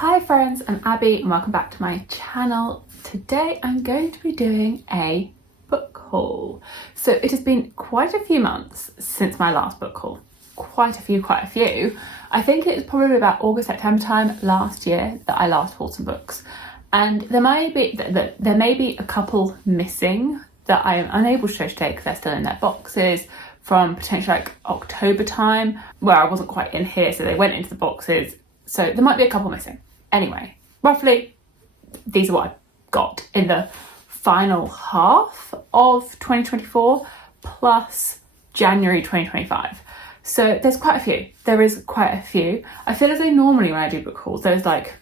Hi friends, I'm Abby and welcome back to my channel. Today I'm going to be doing a book haul. So it has been quite a few months since my last book haul. Quite a few. I think it was probably about August, September time last year that I last hauled some books. And there may be a couple missing that I am unable to show today because they're still in their boxes from potentially like October time where I wasn't quite in here, so they went into the boxes. So there might be a couple missing. Anyway, roughly these are what I got in the final half of 2024 plus January 2025. So there's quite a few. There is quite a few. I feel as though normally when I do book hauls, there's like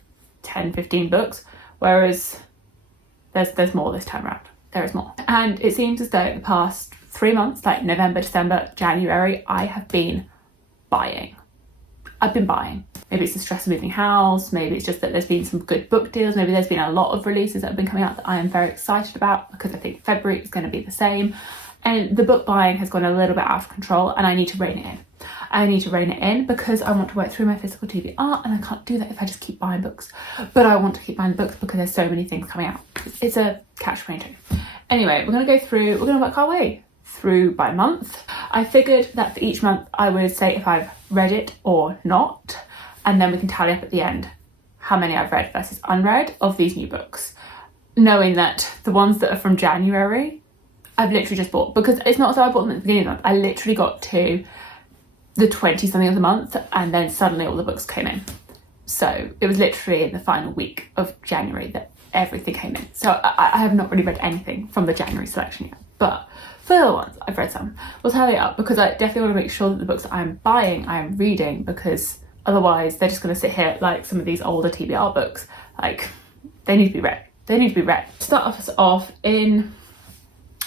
10, 15 books, whereas there's more this time around. There is more. And it seems as though the past 3 months, like November, December, January, I have been buying. I've been buying. Maybe it's the stress of moving house, maybe it's just that there's been some good book deals, maybe there's been a lot of releases that have been coming out that I am very excited about because I think February is going to be the same. And the book buying has gone a little bit out of control and I need to rein it in. I need to rein it in because I want to work through my physical TBR and I can't do that if I just keep buying books. But I want to keep buying books because there's so many things coming out. It's a catch-22. Anyway, we're going to work our way through by month. I figured that for each month I would say if I've read it or not, and then we can tally up at the end how many I've read versus unread of these new books, knowing that the ones that are from January I've literally just bought, because it's not so I bought them at the beginning of the month. I literally got to the 20 something of the month and then suddenly all the books came in. So it was literally in the final week of January that everything came in. So I have not really read anything from the January selection yet, but for the other ones, I've read some. We'll tally it up because I definitely want to make sure that the books that I'm buying, I am reading, because otherwise they're just going to sit here like some of these older TBR books. Like, they need to be read. They need to be read. To start us off in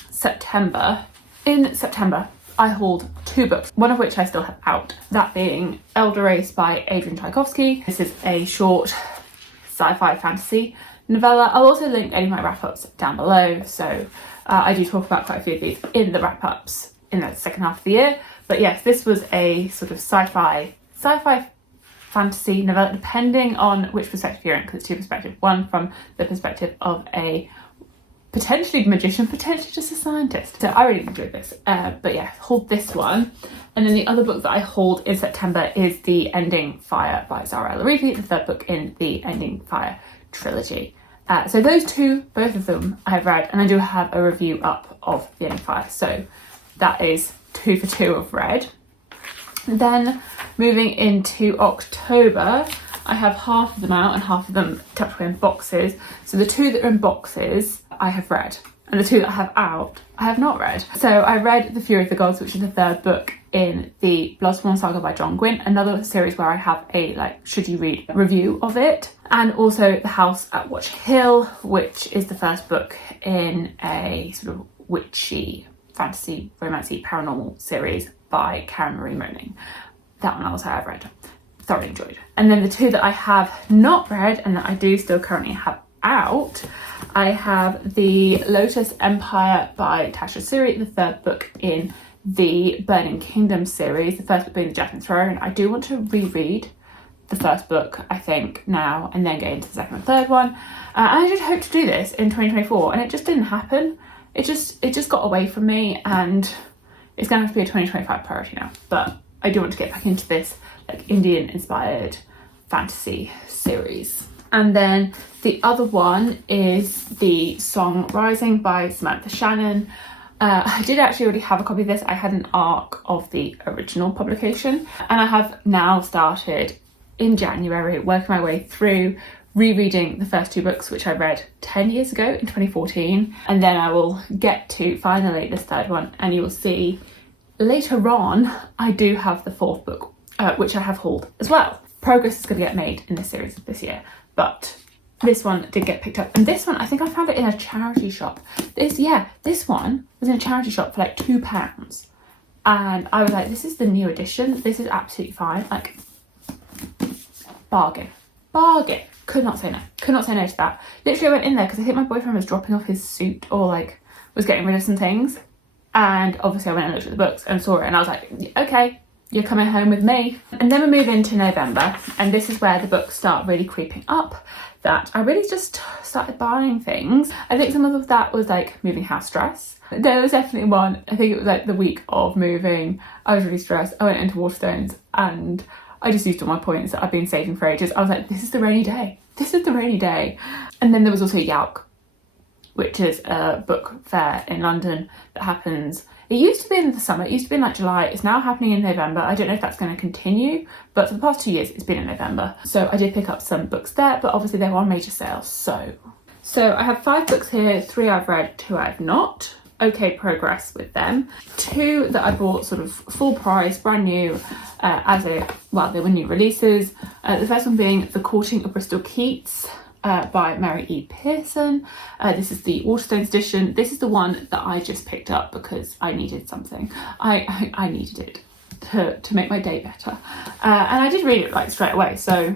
September. In September, I hauled 2 books, one of which I still have out. That being Elder Race by Adrian Tchaikovsky. This is a short sci-fi fantasy novella. I'll also link any of my wrap-ups down below. So I do talk about quite a few of these in the wrap-ups in the second half of the year. But yes, this was a sort of sci-fi fantasy novella, depending on which perspective you're in, because it's 2 perspectives. One from the perspective of a potentially magician, potentially just a scientist. So I really enjoyed this. But yeah, hauled this one. And then the other book that I hauled in September is The Ending Fire by Zara El-Arifi, the 3rd book in the Ending Fire trilogy. So those 2, both of them I've read, and I do have a review up of The Ending Fire. So that is 2 for 2 of read. Then moving into October, I have half of them out and half of them tucked away in boxes. So the 2 that are in boxes I have read, and the 2 that I have out I have not read. So I read The Fury of the Gods, which is the 3rd book in the Bloodsworn saga by John Gwynne, another series where I have a should you read review of it, and also The House at Watch Hill, which is the 1st book in a sort of witchy fantasy romancy paranormal series by Karen Marie Moning. That one also I've read, thoroughly enjoyed. And then the 2 that I have not read and that I do still currently have out, I have The Lotus Empire by Tasha Suri, the 3rd book in the Burning Kingdom series, the 1st book being The Jasmine Throne. I do want to reread the 1st book, I think, now, and then get into the 2nd and 3rd one. And I did hope to do this in 2024 and it just didn't happen. It just got away from me, and it's going to have to be a 2025 priority now. But I do want to get back into this Indian inspired fantasy series. And then the other one is The Song Rising by Samantha Shannon. I did actually already have a copy of this. I had an ARC of the original publication, and I have now started in January working my way through rereading the first 2 books, which I read 10 years ago in 2014, and then I will get to finally this 3rd one, and you will see later on I do have the 4th book, which I have hauled as well. Progress is going to get made in this series this year, but this one did get picked up, and this one I think I found it in a charity shop. This one was in a charity shop for £2, and I was like, this is the new edition, this is absolutely fine, bargain. Could not say no to that. Literally I went in there because I think my boyfriend was dropping off his suit or was getting rid of some things, and obviously I went and looked at the books and saw it and I was like, okay, you're coming home with me. And then we move into November, and this is where the books start really creeping up, that I really just started buying things. I think some of that was like moving house stress. There was definitely one, I think it was like the week of moving, I was really stressed. I went into Waterstones and I just used all my points that I've been saving for ages. I was like, this is the rainy day. This is the rainy day. And then there was also Yalk, which is a book fair in London that happens. It used to be in the summer, it used to be in like July, it's now happening in November. I don't know if that's going to continue, but for the past 2 years it's been in November. So I did pick up some books there, but obviously they were on major sales. So I have 5 books here, 3 I've read, 2 I've not. Okay progress with them. 2 that I bought sort of full price, brand new, they were new releases. The first one being The Courting of Bristol Keats, by Mary E. Pearson. This is the Waterstones edition. This is the one that I just picked up because I needed something. I needed it to make my day better. And I did read it like straight away, so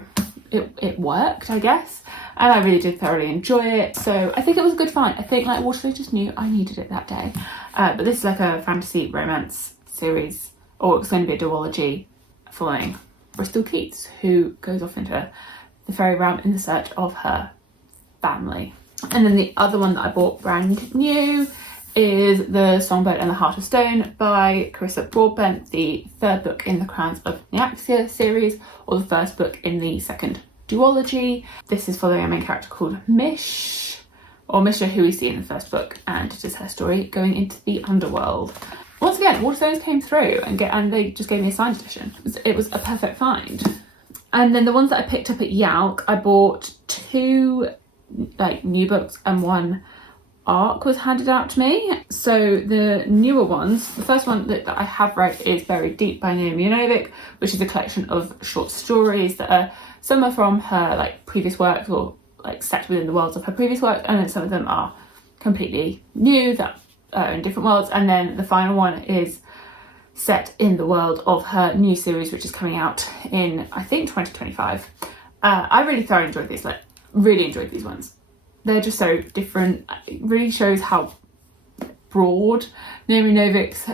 it worked, I guess. And I really did thoroughly enjoy it. So I think it was a good find. I think like Waterstones just knew I needed it that day. But this is like a fantasy romance series, or it's going to be a duology following Bristol Keats, who goes off into the fairy realm in the search of her family. And then the other one that I bought brand new is The Songbird and the Heart of Stone by Carissa Broadbent, the 3rd book in the Crowns of Nyaxia series, or the 1st book in the 2nd duology. This is following a main character called Mish, or Misha, who we see in the 1st book, and it is her story going into the underworld. Once again, Waterstones came through and they just gave me a signed edition. It was a perfect find. And then the ones that I picked up at Yalk, I bought 2 like new books and 1 ARC was handed out to me. So the newer ones, the first one that I have read is Buried Deep by Naomi Novik, which is a collection of short stories that are, some are from her like previous works or like set within the worlds of her previous work, and then some of them are completely new that are in different worlds. And then the final one is set in the world of her new series, which is coming out in, I think, 2025. I really thoroughly enjoyed these, really enjoyed these ones. They're just so different. It really shows how broad Naomi Novik's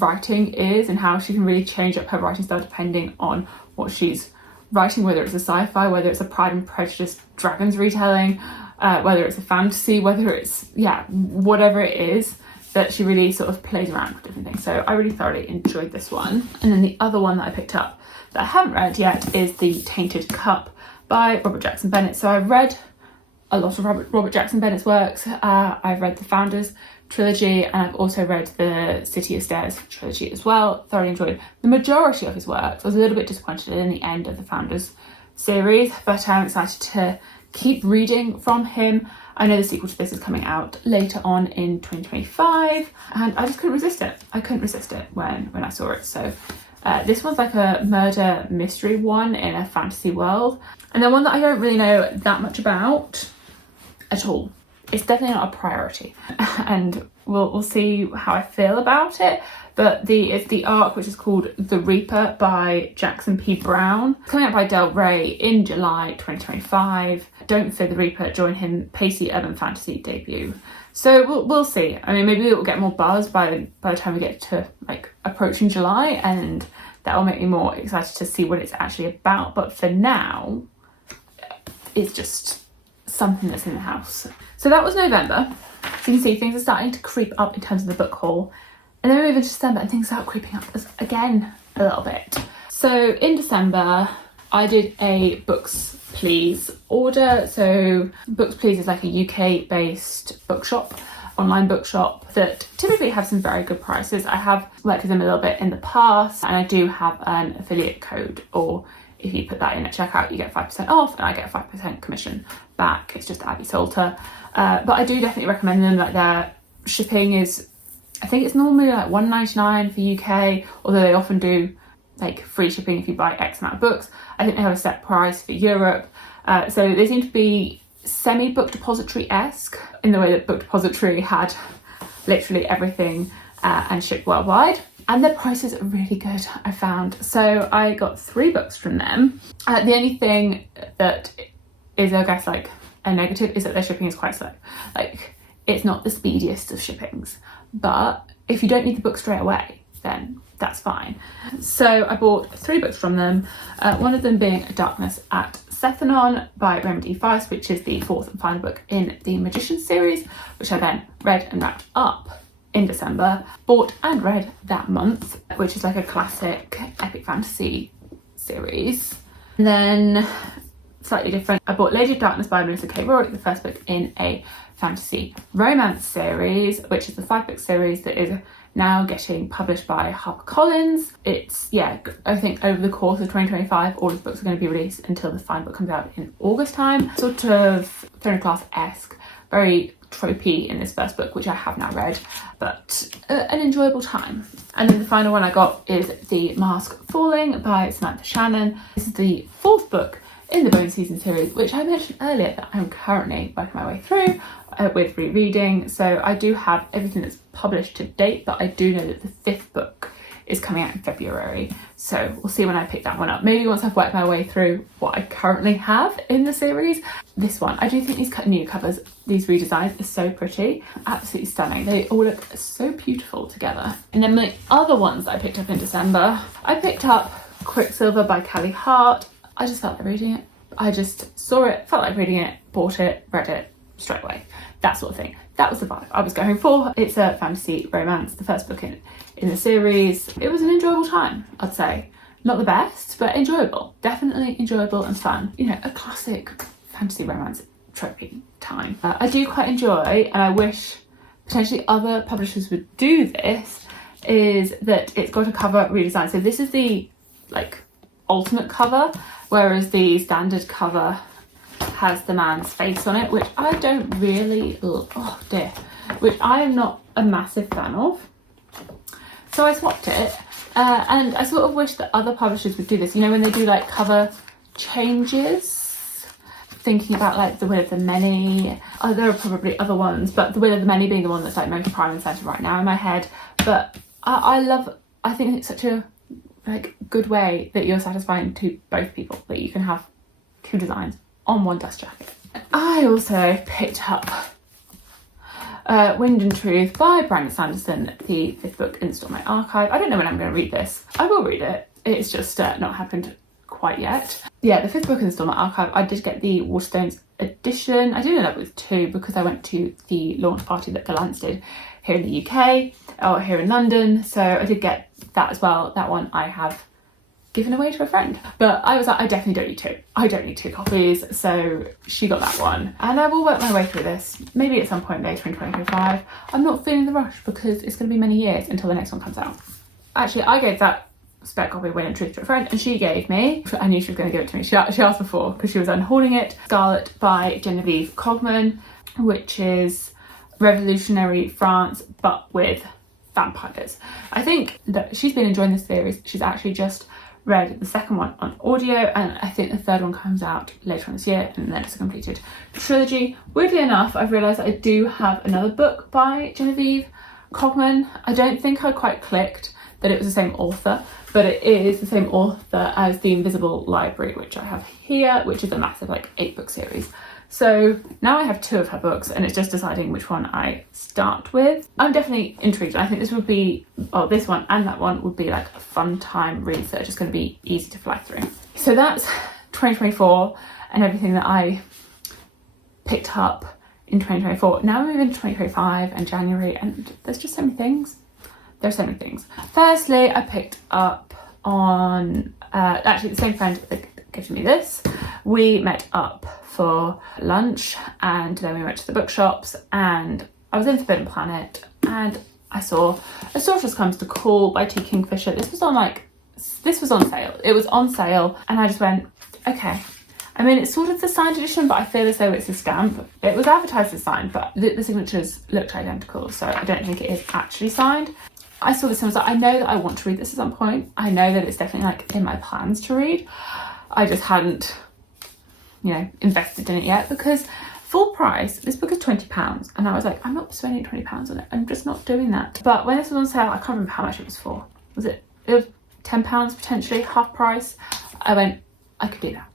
writing is, and how she can really change up her writing style depending on what she's writing, whether it's a sci-fi, whether it's a Pride and Prejudice dragons retelling, whether it's a fantasy, whether it's, whatever it is, that she really sort of plays around with different things. So I really thoroughly enjoyed this one. And then the other one that I picked up that I haven't read yet is The Tainted Cup by Robert Jackson Bennett. So I've read a lot of Robert Jackson Bennett's works. I've read the Founders trilogy, and I've also read the City of Stairs trilogy as well. Thoroughly enjoyed the majority of his works. I was a little bit disappointed in the end of the Founders series, but I'm excited to keep reading from him. I know the sequel to this is coming out later on in 2025, and I just couldn't resist it. I couldn't resist it when I saw it. So this one's like a murder mystery one in a fantasy world, and then one that I don't really know that much about at all. It's definitely not a priority, and we'll see how I feel about it. But it's the ARC, which is called The Reaper by Jackson P. Brown. It's coming out by Del Rey in July 2025. Don't Fear the Reaper, join him, pacey urban fantasy debut. So we'll see. I mean, maybe it will get more buzz by the time we get to like approaching July, and that will make me more excited to see what it's actually about. But for now, it's just something that's in the house. So that was November. So you can see things are starting to creep up in terms of the book haul. And then we move into December and things start creeping up again a little bit. So in December, I did a Books Please order. So Books Please is like a UK-based bookshop, online bookshop that typically have some very good prices. I have worked with them a little bit in the past, and I do have an affiliate code, or if you put that in at checkout, you get 5% off, and I get a 5% commission back. It's just Abby Salter. But I do definitely recommend them. Like, their shipping is, I think it's normally like £1.99 for UK, although they often do like free shipping if you buy X amount of books. I think they have a set price for Europe. So they seem to be semi-book depository-esque in the way that Book Depository had literally everything and shipped worldwide. And their prices are really good, I found. So I got 3 books from them. The only thing that is, I guess, like a negative is that their shipping is quite slow. Like, it's not the speediest of shippings. But if you don't need the book straight away, then that's fine. So I bought 3 books from them, one of them being Darkness at Sethanon by Remedy Feist, which is the 4th and final book in the Magician series, which I then read and wrapped up in December, bought and read that month, which is like a classic epic fantasy series. And then slightly different, I bought Lady of Darkness by Melissa K. Rourke, the first book in a fantasy romance series, which is the 5-book series that is now getting published by HarperCollins. It's, yeah, I think over the course of 2025, all of the books are going to be released until the final book comes out in August time. Sort of Throne of Glass-esque, very tropey in this first book, which I have now read, but an enjoyable time. And then the final one I got is The Mask Falling by Samantha Shannon. This is the 4th book in the Bone Season series, which I mentioned earlier that I'm currently working my way through with rereading. So I do have everything that's published to date, but I do know that the 5th book is coming out in February. So we'll see when I pick that one up. Maybe once I've worked my way through what I currently have in the series. This one, I do think these new covers, these redesigns are so pretty, absolutely stunning. They all look so beautiful together. And then the other ones that I picked up in December, I picked up Quicksilver by Callie Hart. I just felt like reading it. I just saw it, felt like reading it, bought it, read it straight away. That sort of thing. That was the vibe I was going for. It's a fantasy romance, the first book in the series. It was an enjoyable time, I'd say. Not the best, but enjoyable. Definitely enjoyable and fun. You know, a classic fantasy romance tropey time. I do quite enjoy, and I wish potentially other publishers would do this, is that it's got a cover redesign. So this is the like alternate cover, whereas the standard cover has the man's face on it, which I don't really, oh dear, which I am not a massive fan of. So I swapped it, and I sort of wish that other publishers would do this, you know, when they do like cover changes, thinking about like The Will of the Many. Oh, there are probably other ones, but The Will of the Many being the one that's like most prime and centre right now in my head. But I think it's such a like good way that you're satisfying to both people, that you can have 2 designs on one dust jacket. I also picked up Wind and Truth by Brandon Sanderson, the 5th book in the Stormlight Archive. I don't know when I'm going to read this. I will read it. It's just not happened quite yet. Yeah, the 5th book in the Stormlight Archive, I did get the Waterstones edition. I did end up with 2 because I went to the launch party that Galance did here in the UK, or here in London, so I did get that as well. That one I have given away to a friend, but I was like, I definitely don't need 2. I don't need 2 copies, so she got that one, and I will work my way through this maybe at some point later in 2025. I'm not feeling the rush because it's going to be many years until the next one comes out. Actually, I gave that spec copy of Wind and Truth to a friend, and she gave me, I knew she was going to give it to me, she asked before because she was unholding it, Scarlet by Genevieve Cogman, which is revolutionary France but with vampires. I think that she's been enjoying this series. She's actually just read the second one on audio, and I think the third one comes out later on this year, and then it's a completed trilogy. Weirdly enough, I've realised that I do have another book by Genevieve Cogman. I don't think I quite clicked that it was the same author, but it is the same author as The Invisible Library, which I have here, which is a massive like 8-book series. So now I have 2 of her books, and it's just deciding which one I start with. I'm definitely intrigued. I think this would be, oh, this one and that one would be like a fun time read, so it's just going to be easy to fly through. So that's 2024 and everything that I picked up in 2024. Now we're moving to 2025 and January, and there's just so many things. There's so many things. Firstly, I picked up on, actually the same friend that gifted me this. We met up for lunch, and then we went to the bookshops, and I was in Forbidden Planet, and I saw A Sorceress Comes to Call by T. Kingfisher. This was on sale. It was on sale, and I just went, okay. I mean, it's sort of the signed edition, but I feel as though it's a stamp. It was advertised as signed, but the signatures looked identical, so I don't think it is actually signed. I saw this and was like, I know that I want to read this at some point. I know that it's definitely like in my plans to read. I just hadn't, you know, invested in it yet, because full price, this book is £20, and I was like, I'm not spending £20 on it. I'm just not doing that. But when this was on sale, I can't remember how much it was for. It was £10 potentially, half price. I went, I could do that.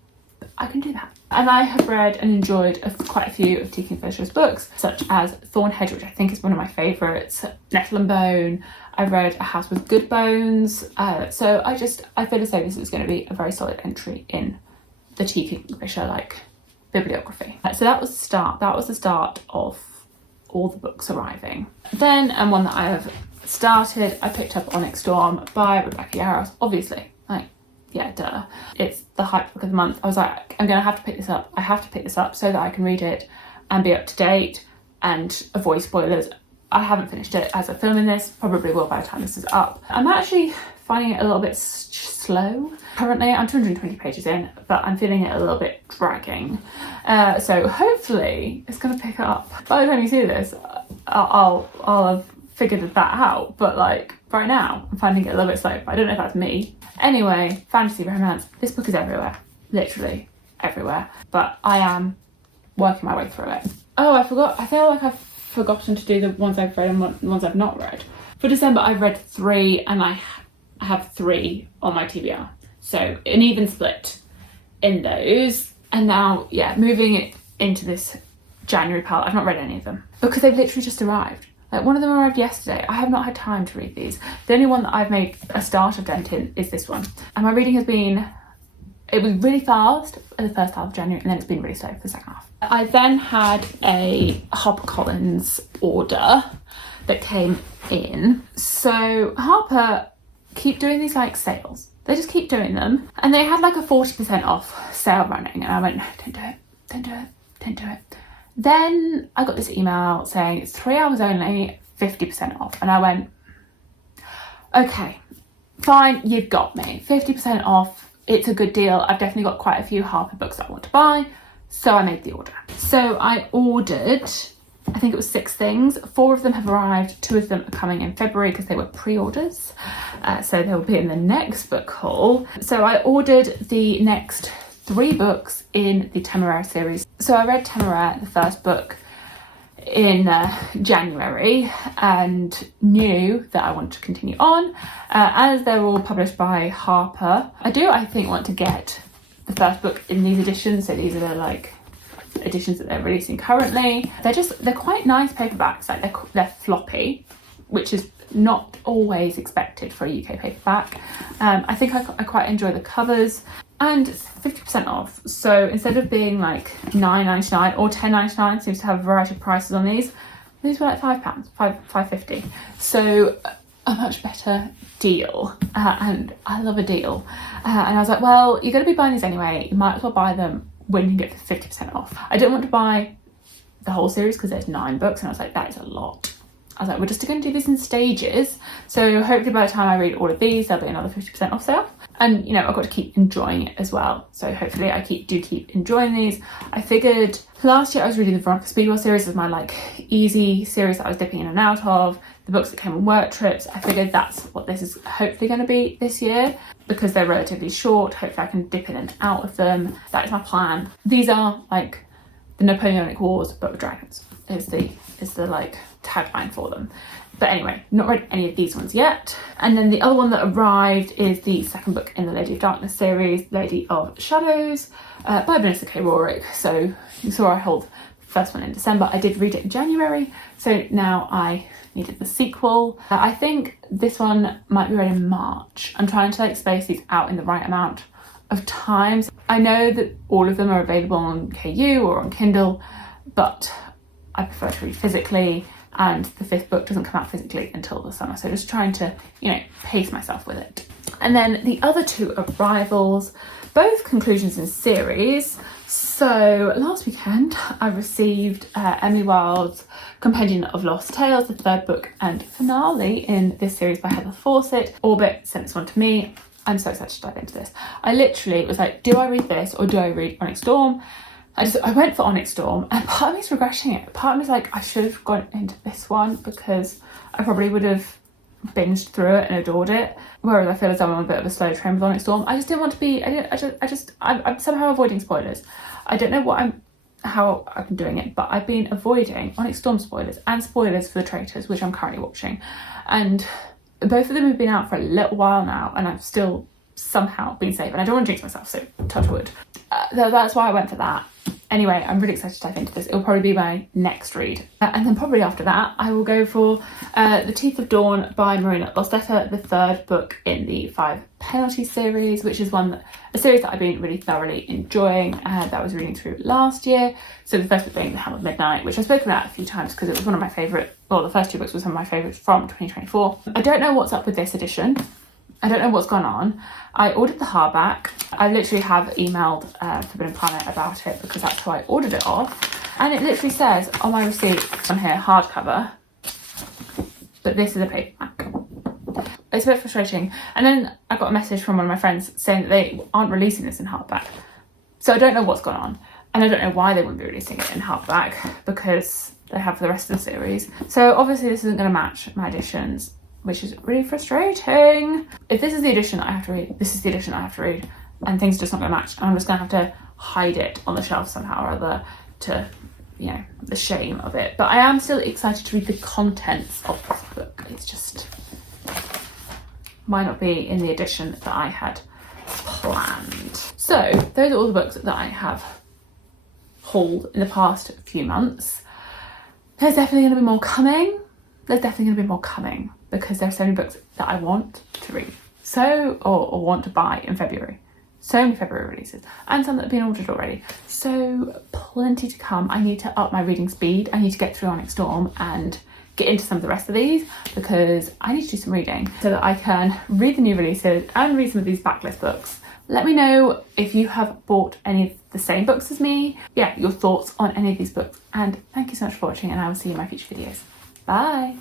I can do that. And I have read and enjoyed quite a few of T.K. Fisher's books, such as Thornhedge, which I think is one of my favourites, Nettle and Bone. I've read A House with Good Bones. So I feel as though this is going to be a very solid entry in the T.K. Fisher bibliography. So that was the start. That was the start of all the books arriving. Then, and one that I have started, I picked up Onyx Storm by Rebecca Yarros. Obviously, yeah, duh. It's the hype book of the month. I was like, I'm gonna have to pick this up. I have to pick this up so that I can read it and be up to date and avoid spoilers. I haven't finished it as I'm filming this, probably will by the time this is up. I'm actually finding it a little bit slow. Currently, I'm 220 pages in, but I'm feeling it a little bit dragging. So hopefully it's gonna pick up. By the time you see this, I'll have figured that out, but like right now, I'm finding it a little bit slow, but I don't know if that's me. Anyway, fantasy romance. This book is everywhere, literally everywhere, but I am working my way through it. Oh, I forgot. I feel like I've forgotten to do the ones I've read and the ones I've not read. For December, I've read 3 and I have 3 on my TBR. So an even split in those. And now, yeah, moving it into this January pile. I've not read any of them because they've literally just arrived. Like one of them arrived yesterday. I have not had time to read these. The only one that I've made a start of dent in is this one. And my reading has been, it was really fast in the first half of January and then it's been really slow for the second half. I then had a HarperCollins order that came in. So Harper keep doing these like sales. They just keep doing them. And they had like a 40% off sale running. And I went, no, don't do it, don't do it, don't do it. Then I got this email saying it's 3 hours only, 50% off. And I went, okay, fine, you've got me. 50% off, it's a good deal. I've definitely got quite a few Harper books that I want to buy. So I made the order. So I ordered, I think it was 6 things. 4 of them have arrived. 2 of them are coming in February because they were pre-orders. So they'll be in the next book haul. So I ordered the next 3 books in the Temeraire series. So I read Temeraire, the first book, in January and knew that I wanted to continue on. As they're all published by Harper, I think want to get the first book in these editions. So these are the like editions that they're releasing currently. They're quite nice paperbacks. Like they're floppy, which is not always expected for a UK paperback. I think I quite enjoy the covers. And it's 50% off. So instead of being like £9.99 or £10.99, seems to have a variety of prices on these. These were like £5, £5.50. So a much better deal. And I love a deal. And I was like, well, you're going to be buying these anyway. You might as well buy them when you get 50% off. I didn't want to buy the whole series because there's 9 books. And I was like, that is a lot. I was like, we're just going to do this in stages. So hopefully by the time I read all of these, there'll be another 50% off sale. And, you know, I've got to keep enjoying it as well. So hopefully I do keep enjoying these. I figured last year I was reading the Veronica Speedwell series as my like easy series that I was dipping in and out of. The books that came on work trips. I figured that's what this is hopefully going to be this year because they're relatively short. Hopefully I can dip in and out of them. That is my plan. These are like the Napoleonic Wars but with dragons is the like tagline for them. But anyway, not read any of these ones yet. And then the other one that arrived is the second book in the Lady of Darkness series, Lady of Shadows, by Vanessa K. Rorick. So you saw I hold the first one in December. I did read it in January, so now I needed the sequel. I think this one might be read in March. I'm trying to like space these out in the right amount of times. I know that all of them are available on KU or on Kindle, but I prefer to read physically. And the 5th book doesn't come out physically until the summer. So just trying to, you know, pace myself with it. And then the other 2 arrivals, both conclusions in series. So last weekend I received Emily Wilde's Compendium of Lost Tales, the 3rd book and finale in this series by Heather Fawcett. Orbit sent this one to me. I'm so excited to dive into this. I literally was like, do I read this or do I read Onyx Storm? I went for Onyx Storm and part of me's regretting it. Part of me's like, I should have gone into this one because I probably would have binged through it and adored it. Whereas I feel as though I'm on a bit of a slow train with Onyx Storm. I just didn't want to be, I'm somehow avoiding spoilers. I don't know how I've been doing it, but I've been avoiding Onyx Storm spoilers and spoilers for The Traitors, which I'm currently watching. And both of them have been out for a little while now and I'm still somehow been safe, and I don't want to jinx myself, so touch wood. That's why I went for that. Anyway, I'm really excited to dive into this. It'll probably be my next read. And then probably after that, I will go for The Teeth of Dawn by Marina Lostetta, the third book in the 5 Penalty series, which is a series that I've been really thoroughly enjoying, that I was reading through last year. So the first book being The Helm of Midnight, which I've spoken about a few times because it was one of my favourite, well, the first 2 books were some of my favourites from 2024. I don't know what's up with this edition. I don't know what's gone on. I ordered the hardback. I literally have emailed Forbidden Planet about it because that's who I ordered it off. And it literally says on my receipt on here, hardcover, but this is a paperback. It's a bit frustrating. And then I got a message from one of my friends saying that they aren't releasing this in hardback. So I don't know what's gone on. And I don't know why they wouldn't be releasing it in hardback because they have for the rest of the series. So obviously this isn't going to match my editions, which is really frustrating. If this is the edition that I have to read, this is the edition I have to read, and things are just not going to match. I'm just going to have to hide it on the shelf somehow or other to, you know, the shame of it. But I am still excited to read the contents of this book. It's just might not be in the edition that I had planned. So those are all the books that I have hauled in the past few months. There's definitely going to be more coming. Because there's so many books that I want to read, or want to buy in February. So many February releases, and some that have been ordered already. So plenty to come. I need to up my reading speed. I need to get through Onyx Storm and get into some of the rest of these because I need to do some reading so that I can read the new releases and read some of these backlist books. Let me know if you have bought any of the same books as me. Yeah, your thoughts on any of these books. And thank you so much for watching, and I will see you in my future videos. Bye.